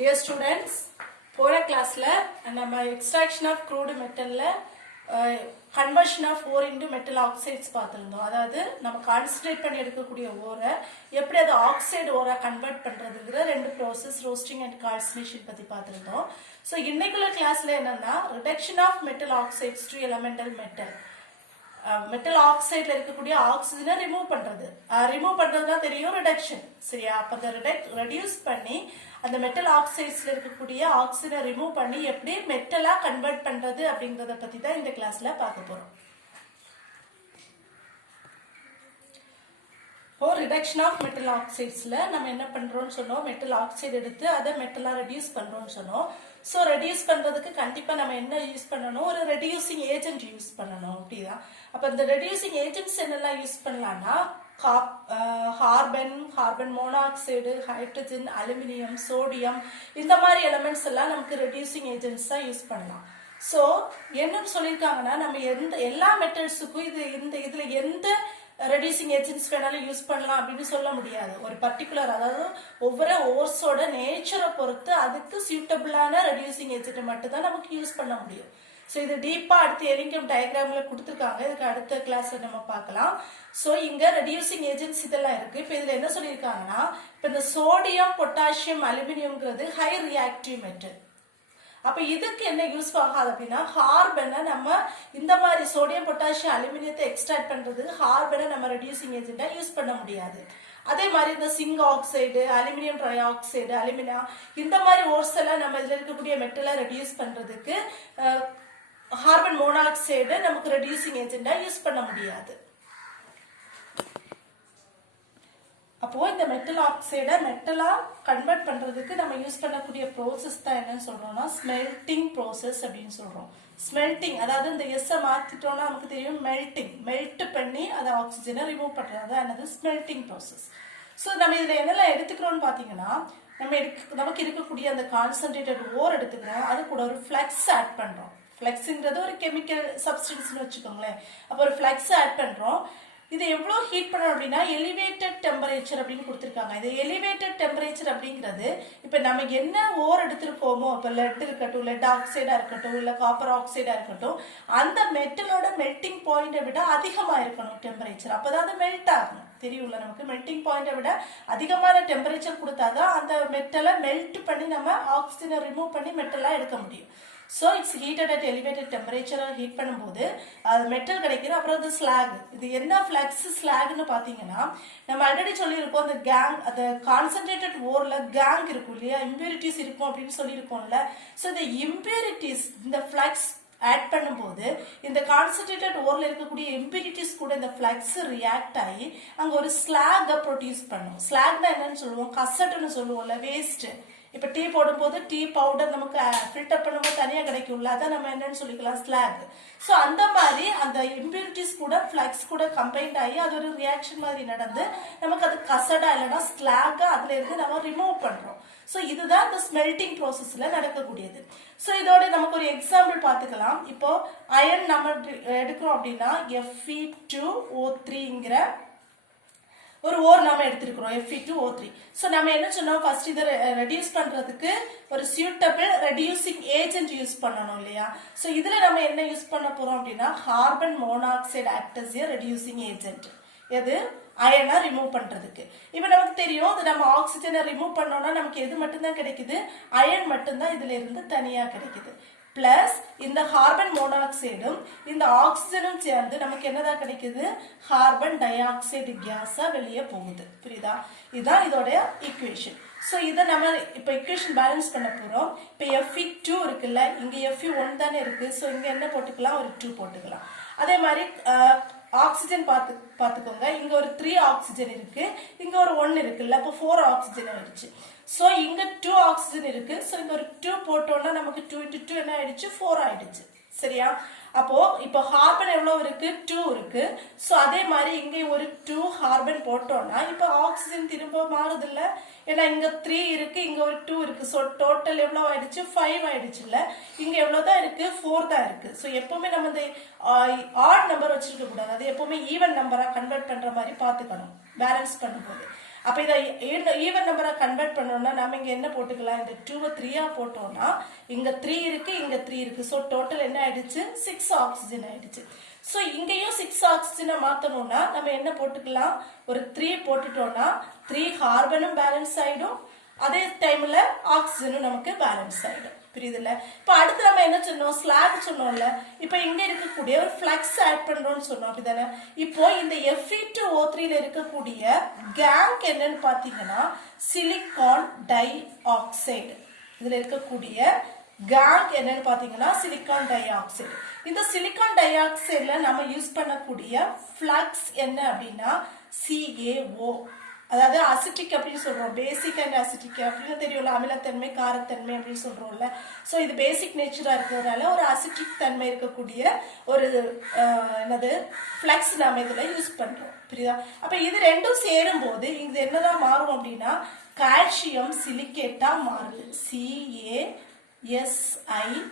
Dear students, போன கிளாஸ்ல நம்ம எக்ஸ்ட்ராக்ஷன் ஆஃப் க்ரூட் மெட்டல்ல conversion of ore into metal oxides பார்த்துருந்தோம். அதாவது நம்ம கான்சன்ட்ரேட் பண்ணி எடுக்கக்கூடிய ஓரை எப்படி அதை ஆக்சைடு ஓரா கன்வெர்ட் பண்றதுங்கிற ரெண்டு ப்ராசஸ் ரோஸ்டிங் அண்ட் கால்சினேஷன் பத்தி பார்த்துருந்தோம். ஸோ இன்னைக்குள்ள கிளாஸ்ல என்னன்னா reduction of metal oxides to elemental metal. மெட்டல் ஆக்சைட்ல இருக்கக்கூடிய ஆக்சிஜனை ரிமூவ் பண்றதுனா தெரியும் ரிடக்ஷன், சரியா? அப்ப அந்த ரெடியூஸ் பண்ணி அந்த மெட்டல் ஆக்சைட்ஸ்ல இருக்கக்கூடிய ஆக்சிஜனை ரிமூவ் பண்ணி எப்படி மெட்டலா கன்வெர்ட் பண்றது அப்படிங்கறத பத்தி தான் இந்த கிளாஸ்ல பார்க்க போறோம். இப்போ ரிடக்ஷன் ஆஃப் மெட்டல் ஆக்சைட்ஸ்ல நம்ம என்ன பண்றோம்னு சொன்னோம், மெட்டல் ஆக்சைடு எடுத்து அதை மெட்டலா ரெடியூஸ் பண்றோம்னு சொன்னோம். ஸோ ரெடியூஸ் பண்றதுக்கு கண்டிப்பா நம்ம என்ன யூஸ் பண்ணணும், ஒரு ரெடியூசிங் ஏஜென்ட் யூஸ் பண்ணணும். அப்படிதான். அப்ப இந்த ரெடியூசிங் ஏஜென்ட்ஸ் என்னெல்லாம் யூஸ் பண்ணலாம்னா carbon monoxide, hydrogen, aluminium, sodium, இந்த மாதிரி எலிமெண்ட்ஸ் எல்லாம் நமக்கு ரெடியூசிங் ஏஜென்ட்ஸ் தான் யூஸ் பண்ணலாம். ஸோ என்னன்னு சொல்லியிருக்காங்கன்னா நம்ம எல்லா மெட்டல்ஸுக்கும் இதுல எந்த ரெடியூசிங் ஏஜென்ட்ஸ் வேணாலும் யூஸ் பண்ணலாம் அப்படின்னு சொல்ல முடியாது. ஒரு பர்டிகுலர், அதாவது ஒவ்வொரு ஓர்ஸோட நேச்சரை பொறுத்து அதுக்கு சூட்டபிளான ரெடியூசிங் ஏஜென்ட் மட்டும் தான் நமக்கு யூஸ் பண்ண முடியும். ஸோ இது டீப்பா அடுத்து எலிங்கம் டயக்ராம்ல கொடுத்துருக்காங்க, இதுக்கு அடுத்த கிளாஸ்ல நம்ம பார்க்கலாம். ஸோ இங்க ரெடியூசிங் ஏஜென்ட்ஸ் இதெல்லாம் இருக்கு. இப்போ இதுல என்ன சொல்லியிருக்காங்கன்னா, இப்போ இந்த சோடியம், பொட்டாசியம், அலுமினியம்ங்கிறது ஹை ரியாக்டிவ் மெட்டல். அப்ப இதுக்கு என்ன யூஸ் ஆகாது அப்படின்னா, ஹார்பனை நம்ம இந்த மாதிரி சோடியம், பொட்டாசியம், அலுமினியத்தை எக்ஸ்ட்ராக்ட் பண்றதுக்கு ஹார்பனை நம்ம ரெடியூசிங் ஏஜென்டா யூஸ் பண்ண முடியாது. அதே மாதிரி இந்த zinc oxide, aluminium trioxide, aluminium, இந்த மாதிரி ஓர்ஸ் எல்லாம் நம்ம இதுல இருக்கக்கூடிய மெட்டலை ரெடியூஸ் பண்றதுக்கு கார்பன் மோனாக்சைடு நமக்கு ரெடியூசிங் ஏஜென்டா யூஸ் பண்ண முடியாது. அப்போ இந்த மெட்டல் ஆக்சைடை மெட்டலா கன்வெர்ட் பண்றதுக்கு நம்ம யூஸ் பண்ணக்கூடிய ப்ரோசஸ் தான் என்னன்னு சொல்றோம்னா ஸ்மெல்டிங் ப்ரோசஸ் அப்படின்னு சொல்றோம். ஸ்மெல்டிங், அதாவது இந்த எஸ் மாத்திட்டோம்னா நமக்கு தெரியும் மெல்ட் பண்ணி அதை ஆக்சிஜனை ரிமூவ் பண்றது என்னது ஸ்மெல்டிங் ப்ரோசஸ். ஸோ நம்ம இதுல என்னெல்லாம் எடுத்துக்கிறோம்னு பாத்தீங்கன்னா, நமக்கு இருக்கக்கூடிய அந்த கான்சன்ட்ரேட்டட் ஓர் எடுத்துக்கிறோம், அது கூட ஒரு ஃபிளக்ஸ் ஆட் பண்றோம். ஃபிளக்ஸ்ங்கிறது ஒரு கெமிக்கல் சப்ஸ்டன்ஸ்னு வச்சுக்கோங்களேன். அப்போ ஒரு ஃபிளக்ஸ் ஆட் பண்றோம். இது எவ்வளவு ஹீட் பண்ணணும் அப்படின்னா எலிவேட்டட் டெம்பரேச்சர் அப்படின்னு கொடுத்துருக்காங்க. இது எலிவேட்டட் டெம்பரேச்சர் அப்படிங்கிறது இப்ப நம்ம என்ன ஓர் எடுத்திருக்கோமோ, இப்ப லெட் இருக்கட்டும், லெட் ஆக்சைடா இருக்கட்டும், இல்ல காப்பர் ஆக்சைடா இருக்கட்டும், அந்த மெட்டலோட மெல்டிங் பாயிண்டை விட அதிகமா இருக்கணும் டெம்பரேச்சர். அப்பதான் அது மெல்ட் ஆகணும். தெரியும்ல, நமக்கு மெல்டிங் பாயிண்டை விட அதிகமான டெம்பரேச்சர் கொடுத்தாதான் அந்த மெட்டலை மெல்ட் பண்ணி நம்ம ஆக்சிஜனை ரிமூவ் பண்ணி மெட்டலா எடுக்க முடியும். So it's heated at elevated temperature. Heat பண்ணும்போது அது மெட்டல் கிடைக்கிது. அப்புறம் அது ஸ்லாக். இது என்ன ஃபிளக்ஸ் ஸ்லாக்னு பார்த்தீங்கன்னா, நம்ம ஆல்ரெடி சொல்லியிருக்கோம், அந்த அந்த கான்சன்ட்ரேட்டட் ஓர்ல கேங் இருக்கும் இல்லையா, இம்பியூரிட்டிஸ் இருக்கும் அப்படின்னு சொல்லியிருக்கோம்ல. ஸோ இந்த இம்பியூரிட்டிஸ் இந்த ஃபிளக்ஸ் ஆட் பண்ணும்போது இந்த கான்சன்ட்ரேட்டட் ஓர்ல இருக்கக்கூடிய இம்பியூரிட்டிஸ் கூட இந்த ஃபிளக்ஸ் ரியாக்ட் ஆகி அங்க ஒரு ஸ்லாக ப்ரொடியூஸ் பண்ணும். ஸ்லாக்னா என்னன்னு சொல்லுவோம், கசட்டுன்னு சொல்லுவோம்ல, வேஸ்ட். இப்ப டீ போடும்போது டீ பவுடர் நமக்கு ஃபில்டர் பண்ணும்போது தனியா கிடைக்கும்ல, அதான் நம்ம என்னன்னு சொல்லிக்கலாம், ஸ்லாக். ஸோ அந்த மாதிரி அந்த இம்பியூரிட்டிஸ் கூட ஃபிளக்ஸ் கூட கம்பைன்ட் ஆகி அது ஒரு ரியாக்ஷன் மாதிரி நடந்து நமக்கு அது கசடா இல்லைன்னா ஸ்லாகா அதுல இருந்து நம்ம ரிமூவ் பண்றோம். ஸோ இதுதான் இந்த ஸ்மெல்டிங் ப்ராசஸ்ல நடக்கக்கூடியது. ஸோ இதோட நமக்கு ஒரு எக்ஸாம்பிள் பார்த்துக்கலாம். இப்போ அயன் நம்ம எடுக்கிறோம் அப்படின்னா Fe2O3ங்கிற ஒரு ஓர் நாம எடுத்திருக்கிறோம், Fe2O3. ஸோ நம்ம என்ன சொன்னோம், ஃபர்ஸ்ட் இதை ரெடியூஸ் பண்றதுக்கு ஒரு சூட்டபிள் ரெடியூசிங் ஏஜென்ட் யூஸ் பண்ணணும் இல்லையா. ஸோ இதுல நம்ம என்ன யூஸ் பண்ண போறோம் அப்படின்னா carbon monoxide act as a reducing agent. எது அயனை ரிமூவ் பண்றதுக்கு. இப்ப நமக்கு தெரியும், இது நம்ம ஆக்சிஜனை ரிமூவ் பண்ணோம்னா நமக்கு எது மட்டும்தான் கிடைக்குது, அயன் மட்டும்தான் இதுல இருந்து தனியா கிடைக்குது. பிளஸ் இந்த கார்பன் மோனாக்சைடும் இந்த ஆக்சிஜனும் சேர்ந்து நமக்கு என்னதான் கிடைக்குது, கார்பன் டை ஆக்சைடு கேஸா வெளியே போகுது. புரியுதா? இதுதான் இதோட ஈக்குவேஷன். ஸோ இதை நம்ம இப்போ ஈக்குவேஷன் பேலன்ஸ் பண்ண போறோம். இப்போ Fe2 இருக்குல்ல, இங்க Fe1 தானே இருக்கு. ஸோ இங்க என்ன போட்டுக்கலாம், ஒரு 2 போட்டுக்கலாம். அதே மாதிரி ஆக்சிஜன் பார்த்துக்கோங்க, இங்க ஒரு 3 ஆக்சிஜன் இருக்கு, இங்க ஒரு 1 இருக்குல்ல, அப்போ 4 ஆக்சிஜன் ஆயிடுச்சு. ஸோ இங்க 2 ஆக்சிஜன் இருக்கு. ஸோ இங்க ஒரு 2 போட்டோம்னா நமக்கு 2 × 2 என்ன ஆயிடுச்சு, 4 ஆயிடுச்சு. சரியா? அப்போ இப்போ கார்பன் எவ்வளவு இருக்கு, 2 இருக்கு. ஸோ அதே மாதிரி இங்க ஒரு 2 கார்பன் போட்டோம்னா இப்போ ஆக்சிஜன் திரும்ப மாறுது இல்ல, ஏன்னா இங்க 3 இருக்கு, இங்க ஒரு 2 இருக்கு. ஸோ டோட்டல் எவ்வளவு ஆயிடுச்சு, 5 ஆயிடுச்சு இல்ல. இங்க எவ்வளவுதான் இருக்கு, 4 தான் இருக்கு. ஸோ எப்பவுமே நம்ம இந்த ஆட் நம்பர் வச்சிருக்க கூடாது, அது எப்பவுமே ஈவன் நம்பரா கன்வெர்ட் பண்ற மாதிரி பாத்துக்கணும் பேலன்ஸ் பண்ணும்போது. அப்ப இதை ஈவன் நம்பரா கன்வெர்ட் பண்ணோம்னா நம்ம இங்க என்ன போட்டுக்கலாம், இந்த 2 3 போட்டோம்னா இங்க 3 இருக்கு, இங்க 3 இருக்கு. ஸோ டோட்டல் என்ன ஆயிடுச்சு, 6 ஆக்சிஜன் ஆயிடுச்சு. ஸோ இங்கேயும் 6 ஆக்சிஜனை மாத்தணும்னா நம்ம என்ன போட்டுக்கலாம், ஒரு 3 போட்டுட்டோம்னா 3 கார்பனும் பேலன்ஸ் ஆயிடும், அதே டைம்ல ஆக்சிஜனும் நமக்கு பேலன்ஸ் ஆயிடும். புரியுதுல்ல? இப்ப அடுத்து நம்ம என்ன சொன்னோம், ஸ்லாக் சொன்னோம்ல. இப்ப இங்க இருக்கக்கூடிய ஒரு ஃப்ளக்ஸ் ஆட் பண்றோம்னு சொன்னோம், அப்படிதானே? இப்போ இந்த Fe2O3ல இருக்கக்கூடிய கேங் என்னன்னு பாத்தீங்கன்னா சிலிக்கான் டை ஆக்சைடு. இதுல இருக்கக்கூடிய கேங் என்னன்னு பாத்தீங்கன்னா சிலிக்கான் டை ஆக்சைடு. இந்த சிலிக்கான் டை ஆக்சைடுல நம்ம யூஸ் பண்ணக்கூடிய ஃப்ளக்ஸ் என்ன அப்படின்னா CaO. அதாவது அசிட்டிக் அப்படின்னு சொல்றோம், பேசிக் அண்ட் அசிட்டிக் அப்படின்னு தெரியும்ல, அமிலத்தன்மை காரத்தன்மை அப்படின்னு சொல்றோம்ல. ஸோ இது பேசிக் நேச்சரா இருக்கிறதுனால ஒரு அசிட்டிக் தன்மை இருக்கக்கூடிய ஒரு என்னது ஃப்ளக்ஸ் நாம இதுல யூஸ் பண்றோம். புரியுதா? அப்ப இது ரெண்டும் சேரும் போது இது என்னதான் மாறும் அப்படின்னா கால்சியம் சிலிக்கேட்டா மாறுது, CaSiO3.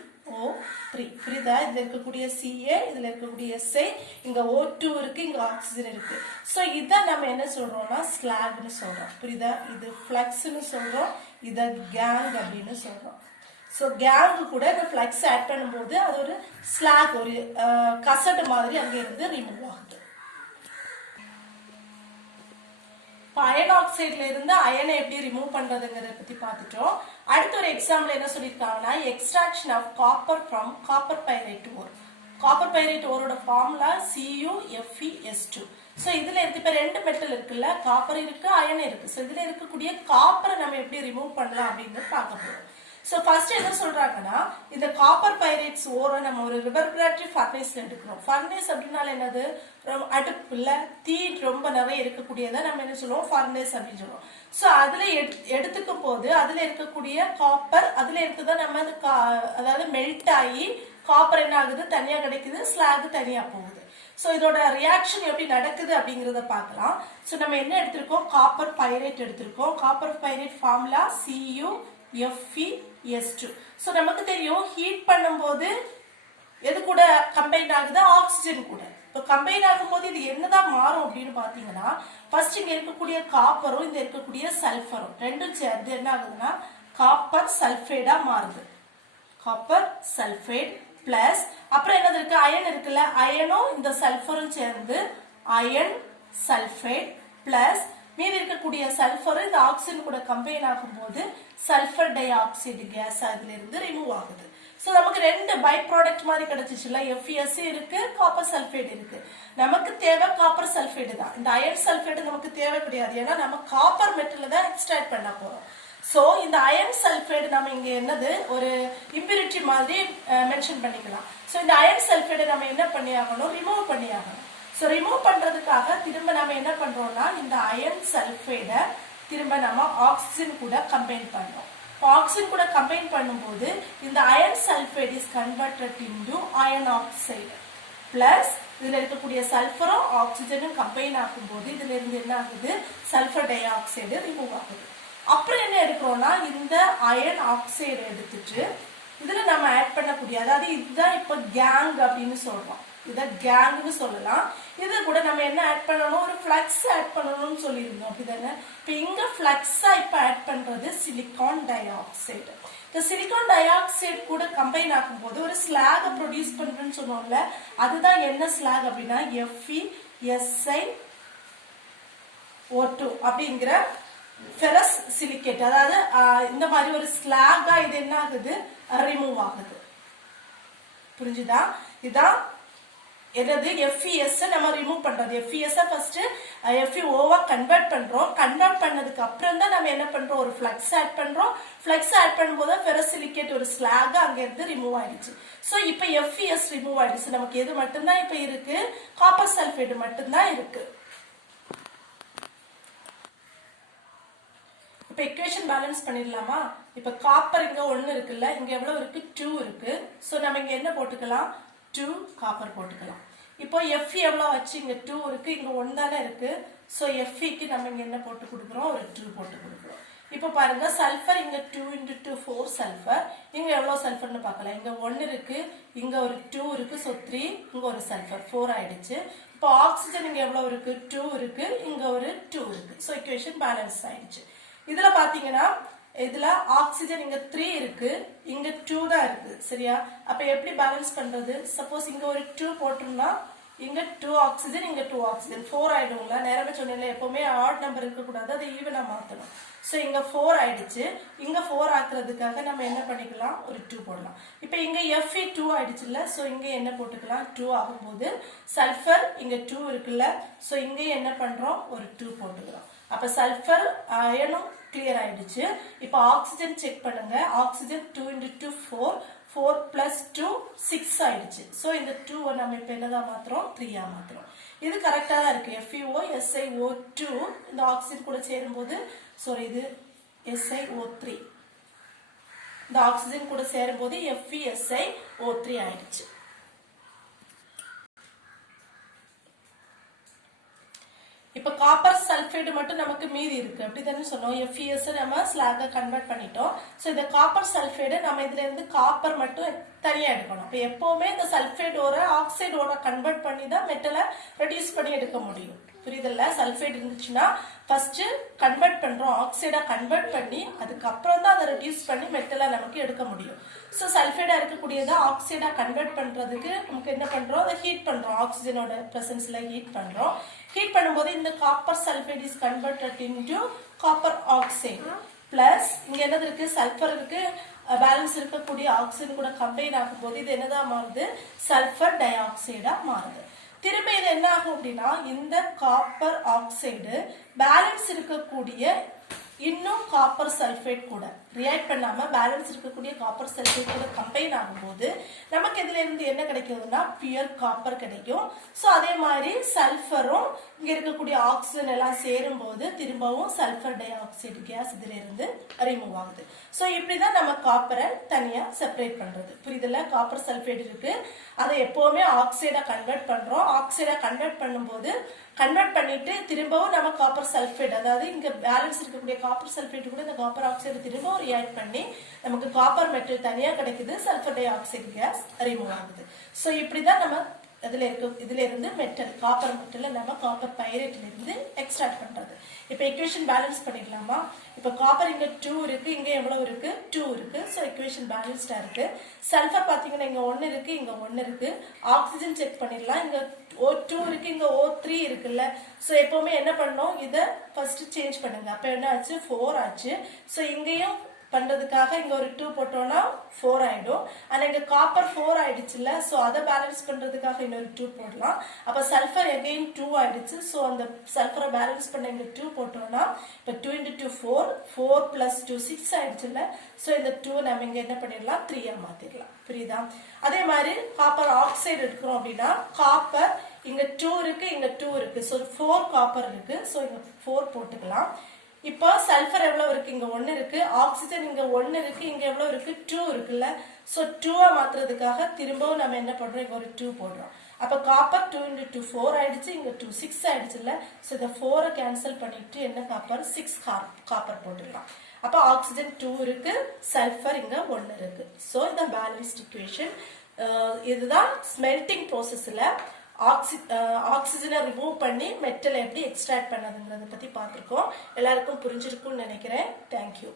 புரியுதா? இதுல இருக்கக்கூடிய Ca, இதுல இருக்கக்கூடிய Si, இங்க O2 இருக்கு, இங்க ஆக்சிஜன் இருக்கு. சோ இத நம்ம என்ன சொல்றோம்னா ஸ்லாக்னு சொல்றோம். புரியுதா? இது ஃப்ளக்ஸ்னு சொல்றோம், இத கேங் அப்படின்னு சொல்றோம். சோ கேங் கூட இந்த ஃப்ளக்ஸ் ஆட் பண்ணும்போது அது ஒரு ஸ்லாக், ஒரு கசடு மாதிரி அங்க இருந்து ரிமூவ் ஆகுது. அயன் ஆக்சைட்ல இருந்து அயனை எப்படி ரிமூவ் பண்றதுங்கறத பத்தி பார்த்துட்டோம். அடுத்த ஒரு எக்ஸாம்பிள் என்ன சொல்லிருக்காங்கன்னா extraction of copper from copper pyrite ore. Copper pyrite ஓரோட ஃபார்முலா CuFeS2. சோ இதுல இருக்கு இப்ப ரெண்டு மெட்டல் இருக்குல்ல, காப்பர் இருக்கு, அயன் இருக்கு. சோ இதுல இருக்கக்கூடிய காப்பரை நம்ம எப்படி ரிமூவ் பண்ணலாம் அப்படின்னு பார்க்க போறோம். சோ ஃபர்ஸ்ட் என்ன சொல்றாங்கன்னா இந்த காப்பர் பைரைட்ஸ் ஓரை நம்ம ஒரு ரிவர்பரேட்டரி ஃபர்னேஸ்ல எடுக்கிறோம். ஃபர்னேஸ் அப்படின்னால என்னது, அடுப்புல தீ ரொம்ப நிறைய இருக்கக்கூடியதை நம்ம என்ன சொல்லுவோம், ஃபர்னேஸ் அப்படின்னு சொல்லுவோம். சோ அதுல எடுத்துக்கும் போது அதுல இருக்கக்கூடிய காப்பர் அதுல இருக்குதான் நம்ம அதாவது மெல்ட் ஆகி காப்பர் என்ன ஆகுது, தனியா கிடைக்குது, ஸ்லாக் தனியா போகுது. சோ இதோட ரியாக்ஷன் எப்படி நடக்குது அப்படிங்கறத பார்க்கலாம். சோ நம்ம என்ன எடுத்திருக்கோம், காப்பர் பைரைட் எடுத்திருக்கோம். Copper pyrite formula CuFeS2. So நமக்கு தெரியும் ஹீட் பண்ணும்போது எது கூட கம்பைன் ஆகுது, ஆக்சிஜன் கூட. இப்போ கம்பைன் ஆகும்போது இது என்னதான் மாறும் அப்படின்னு பாத்தீங்கன்னா ஃபர்ஸ்ட் இங்க இருக்கக்கூடிய காப்பரும் இந்த இருக்கக்கூடிய சல்ஃபரும் ரெண்டும் சேர்ந்து என்ன ஆகுதுன்னா காப்பர் சல்ஃபேடா மாறுது. காப்பர் சல்ஃபேட் பிளஸ் அப்புறம் என்னது இருக்கு, அயன் இருக்குல்ல, அயனும் இந்த சல்ஃபரும் சேர்ந்து அயன் சல்ஃபேட் பிளஸ் மீதி இருக்கக்கூடிய சல்ஃபர் இந்த ஆக்சிஜன் கூட கம்பைன் ஆகும்போது சல்ஃபர் டை ஆக்சைடு கேஸ் அதுல இருந்து ரிமூவ் ஆகுது. சோ நமக்கு ரெண்டு பை ப்ராடக்ட் மாதிரி கிடைச்சிச்சுல, FeS இருக்கு, காப்பர் சல்ஃபேட் இருக்கு. நமக்கு தேவை காப்பர் சல்ஃபேட் தான், இந்த அயன் சல்ஃபேட் நமக்கு தேவை கிடையாது, ஏன்னா நம்ம காப்பர் மெட்டல் தான் எக்ஸ்ட்ராக்ட் பண்ண போறோம். சோ இந்த அயன் சல்ஃபேட் நம்ம இங்க என்னது ஒரு இம்பியூரிட்டி மாதிரி மென்ஷன் பண்ணிக்கலாம். சோ இந்த அயன் சல்ஃபேட் நம்ம என்ன பண்ணி ஆகணும், ரிமூவ் பண்ணி ஆகணும். சோ ரிமூவ் பண்றதுக்காக திரும்ப நம்ம என்ன பண்றோம்னா இந்த அயன் சல்ஃபேட திரும்ப நம்ம ஆக்சிஜன் கூட கம்பைன் பண்றோம். ஆக்சிஜன் கூட கம்பைன் பண்ணும்போது இந்த iron sulphate is converted into iron oxide plus இதுல இருக்கக்கூடிய சல்ஃபரும் ஆக்சிஜனும் கம்பைன் ஆகும்போது இதுல இருந்து என்ன ஆகுது, சல்ஃபர் டை ஆக்சைடு ரிமூவ் ஆகுது. அப்புறம் என்ன எடுக்கிறோம்னா இந்த அயன் ஆக்சைடு எடுத்துட்டு இதுல நம்ம ஆட் பண்ணக்கூடிய, அதாவது இதுதான் இப்ப கேங் அப்படின்னு சொல்றோம், இத கேங்னு சொல்லலாம். இது கூட நம்ம என்ன ஆட் பண்ணணும், ஒரு ஃப்ளக்ஸ் ஆட் பண்ணணும்னு சொல்லியிருந்தோம், அப்படிதானே? இப்ப இங்க ஃப்ளக்ஸா இப்ப ஆட் பண்றது சிலிக்கான் டை ஆக்சைடு. இந்த சிலிக்கான் டை ஆக்சைடு கூட கம்பைன் ஆகும்போது ஒரு ஸ்லாக ப்ரொடியூஸ் பண்றேன்னு சொன்னோம்ல, அதுதான் என்ன ஸ்லாக் அப்படின்னா FeSiO2 அப்படிங்கிற ஃபெரஸ் சிலிக்கேட். அதாவது இந்த மாதிரி ஒரு ஸ்லாகா இது என்ன ஆகுது, ரிமூவ் ஆகுது. புரிஞ்சுதா? இதான் என்னது FeS நம்ம ரிமூவ் பண்றது. FeS ஃபர்ஸ்ட் FeO கன்வெர்ட் பண்றோம். கன்வெர்ட் பண்ணதுக்கு அப்புறம் தான் நம்ம என்ன பண்றோம், ஒரு ஃப்ளக்ஸ் ஆட் பண்றோம். ஃப்ளக்ஸ் ஆட் பண்ணும்போது ஃபெரோசிலிகேட் ஒரு ஸ்லாக் அங்க இருந்து ரிமூவ் ஆயிடுச்சு. சோ இப்போ FeS ரிமூவ் ஆயிடுச்சு. நமக்கு எது மட்டும்தான் இப்ப இருக்கு, காப்பர் சல்ஃபேட் மட்டும்தான் இருக்கு. இப்ப ஈக்குவேஷன் பேலன்ஸ் பண்ணிடலாமா? இப்ப காப்பர் இங்க 1 இருக்குல்ல, இங்க எவ்வளவு இருக்கு, 2 இருக்கு. சோ நம்ம இங்க என்ன போட்டுக்கலாம், 2 காப்பர் போட்டுக்கலாம். இப்போ Fe எவ்வளவு வச்சு, இங்க 2 இருக்கு, இங்க 1 தானே இருக்கு. சோ Feக்கு நம்ம இங்க என்ன போட்டு கொடுக்குறோம், ஒரு 2 போட்டு கொடுக்குறோம். இப்போ பாருங்க சல்ஃபர் இங்க 2 × 2 4 சல்ஃபர். இங்க எவ்வளவு சல்ஃபர்னு பார்க்கலாம். இங்க 1 இருக்கு, இங்க ஒரு 2 இருக்கு, சோ 3, இங்க ஒரு சல்ஃபர் 4 ஆயிடுச்சு. இப்போ ஆக்சிஜன் இங்க எவ்வளவு இருக்கு 2 இருக்கு, இங்க ஒரு 2 இருக்கு. சோ ஈக்குவேஷன் பேலன்ஸ் ஆயிடுச்சு. இதுல பாத்தீங்கன்னா இதுல ஆக்சிஜன் இங்க 3 இருக்கு, இங்க 2 தான் இருக்கு. சரியா? அப்ப எப்படி பேலன்ஸ் பண்றது? சப்போஸ் இங்க ஒரு 2 போட்டோம்னா இங்க 2 ஆக்சிஜன், இங்க 2 ஆக்சிஜன் 4 ஆயிடுங்களா? நேரமே சொன்னேன்ல, எப்பவுமே ஆட் நம்பர் இருக்க கூடாது, அதை ஈவனா மாத்தணும். சோ இங்க 4 ஆயிடுச்சு. இங்க 4 ஆக்குறதுக்காக நம்ம என்ன பண்ணிக்கலாம், ஒரு 2 போடலாம். இப்போ இங்க Fe2 ஆயிடுச்சுல்ல, சோ இங்க என்ன போட்டுக்கலாம், 2 ஆகும்போது சல்ஃபர் இங்க 2 இருக்குல்ல, சோ இங்க என்ன பண்றோம், ஒரு 2 போட்டுக்கிறோம். அப்ப சல்ஃபர் அயனும் கிளியர் ஆயிடுச்சு. இப்போ ஆக்சிஜன் செக் பண்ணுங்க. ஆக்சிஜன் 2 into 2 4, 4 plus 2 6 ஆயிடுச்சு. சோ இந்த 2 நம்ம இப்ப என்னதான் மாத்துறோம், 3 மாத்துறோம். இது கரெக்டா தான் இருக்கு. FeO SiO2 இந்த ஆக்சிஜன் கூட சேரும்போது சாரி இது SiO3, இந்த ஆக்சிஜன் கூட சேரும்போது FeSiO3 ஆயிடுச்சு. இப்ப காப்பர் சல்ஃபைடு மட்டும் நமக்கு மீதி இருக்கு. அப்படிதானே சொன்னோம். FeS நம்ம ஸ்லாக கன்வெர்ட் பண்ணிட்டோம். சோ இந்த காப்பர் சல்ஃபைடு நம்ம இதுல இருந்து காப்பர் மட்டும் தனியா எடுக்கணும். அப்ப எப்பவுமே இந்த சல்ஃபைடோட ஆக்சைடோட கன்வெர்ட் பண்ணி தான் மெட்டலை ரெடியூஸ் பண்ணி எடுக்க முடியும். புரியுதுல்ல? சல்ஃபைடு இருந்துச்சுன்னா ஃபர்ஸ்ட் கன்வெர்ட் பண்றோம், ஆக்சைடா கன்வெர்ட் பண்ணி அதுக்கப்புறம் தான் அதை ரெடியூஸ் பண்ணி மெட்டலா நமக்கு எடுக்க முடியும். ஸோ சல்ஃபைடா இருக்கக்கூடியதை ஆக்சைடா கன்வெர்ட் பண்றதுக்கு நமக்கு என்ன பண்றோம், அதை ஹீட் பண்றோம். ஆக்சிஜனோட பிரசன்ஸ்ல ஹீட் பண்றோம். ஹீட் பண்ணும்போது இந்த copper sulphide is converted into copper oxide plus இங்க என்னது இருக்கு, சல்ஃபர் இருக்கு, பேலன்ஸ் இருக்கக்கூடிய ஆக்சிஜன் கூட கம்பைன் ஆகும் போது இது என்னதான் மாறுது, சல்ஃபர் டை ஆக்சைடா மாறுது. திரும்ப இது என்ன ஆகும் அப்படின்னா இந்த காப்பர் ஆக்சைடு பேலன்ஸ் இருக்கக்கூடிய இன்னும் காப்பர் சல்ஃபேட் கூட ரியாக்ட் பண்ணாம பேலன்ஸ் இருக்கக்கூடிய காப்பர் சல்ஃபேட் கூட கம்பைன் ஆகும்போது நமக்கு இதுல இருந்து என்ன கிடைக்குதுன்னா பியூர் காப்பர் கிடைக்கும். சோ அதே மாதிரி சல்ஃபரும் இங்க இருக்கக்கூடிய ஆக்சிஜன் எல்லாம் சேரும் போது திரும்பவும் சல்ஃபர் டை ஆக்சைடு கேஸ் இதுல இருந்து ரிமூவ் ஆகுது. சோ இப்படிதான் நம்ம காப்பரை தனியா செப்பரேட் பண்றது. புரியுதுல்ல? காப்பர் சல்ஃபேட் இருக்கு, அதை எப்பவுமே ஆக்சைடா கன்வெர்ட் பண்றோம். ஆக்சைடா கன்வெர்ட் பண்ணும்போது கன்வெர்ட் பண்ணிட்டு திரும்பவும் நம்ம காப்பர் சல்ஃபேட், அதாவது இங்க பேலன்ஸ் இருக்கக்கூடிய காப்பர் சல்ஃபேட் கூட இந்த காப்பர் ஆக்சைடு திரும்பவும் ரியாக்ட் பண்ணி நமக்கு காப்பர் மெட்டல் தனியா கிடைக்குது, sulphur dioxide gas remove ஆகுது. சோ இப்படிதான் நம்ம இதுல இருந்து மெட்டல் காப்பர் மெட்டல் நம்ம காப்பர் பைரேட்ல இருந்து எக்ஸ்ட்ராக்ட் பண்றது. இப்ப ஈக்குவேஷன் பேலன்ஸ் பண்ணிடலாமா? இப்ப காப்பர் இங்க 2 இருக்கு, இங்க எவ்வளவு இருக்கு, 2 இருக்கு. சோ ஈக்குவேஷன் பேலன்ஸ்டா இருக்கு. சல்ஃபர் பாத்தீங்கன்னா இங்க 1 இருக்கு, இங்க 1 இருக்கு. ஆக்சிஜன் செக் பண்ணிடலாம். இங்க O2 இருக்கு, இங்க O3 இருக்குல்ல. சோ எப்பவுமே என்ன பண்ணோம், இத ஃபர்ஸ்ட் சேஞ்ச் பண்ணுங்க. அப்ப என்ன ஆச்சு, 4 ஆச்சு. சோ இங்கேயும் பண்றதுக்காக இங்க ஒரு 2 போட்டோம்னா 4 ஆயிடும். ஆனா இங்க காப்பர் 4 ஆயிடுச்சுல்ல, சோ அதை பேலன்ஸ் பண்றதுக்காக இன்னொரு 2 போடலாம். அப்ப சல்ஃபர் அகைன் 2 ஆயிடுச்சு. சோ அந்த சல்ஃபரை பேலன்ஸ் பண்ண இங்க 2 போட்டோம்னா இப்ப 2 into 2 4, 4 plus 2 6 ஆயிடுச்சுல்ல. சோ இந்த 2 நம்ம இங்க என்ன பண்ணிடலாம், 3 மாத்திடலாம். புரியுதா? அதே மாதிரி காப்பர் ஆக்சைடு எடுக்கிறோம் அப்படின்னா காப்பர் இங்க 2 இருக்கு, இங்க 2 இருக்கு. சோ 4 காப்பர் இருக்கு. சோ இங்க 4 போட்டுக்கலாம். இப்போ சல்ஃபர் எவ்வளவு இருக்கு, இங்க 1 இருக்கு. ஆக்சிஜன் இங்க 1 இருக்கு, இங்க எவ்வளவு இருக்கு, 2 இருக்குல்ல. சோ 2 மாத்துறதுக்காக திரும்பவும் நம்ம என்ன பண்றோம், இங்க ஒரு 2 போடுறோம். அப்ப காப்பர் 2 into 2 4 ஆயிடுச்சு, இங்க 2 6 ஆயிடுச்சுல்ல. சோ இந்த 4 கேன்சல் பண்ணிட்டு என்ன காப்பர் 6 காப்பர் போட்டுடலாம். அப்ப ஆக்சிஜன் 2 இருக்கு, சல்ஃபர் இங்க 1 இருக்கு. சோ இந்த பேலன்ஸ்ட் ஈக்குவேஷன். இதுதான் ஸ்மெல்டிங் ப்ராசஸ்ல ஆக்சிஜனை ரிமூவ் பண்ணி மெட்டலை எப்படி எக்ஸ்ட்ராக்ட் பண்ணதுங்கிறத பத்தி பார்த்திருக்கோம். எல்லாருக்கும் புரிஞ்சிருக்கும்னு நினைக்கிறேன். தேங்க்யூ.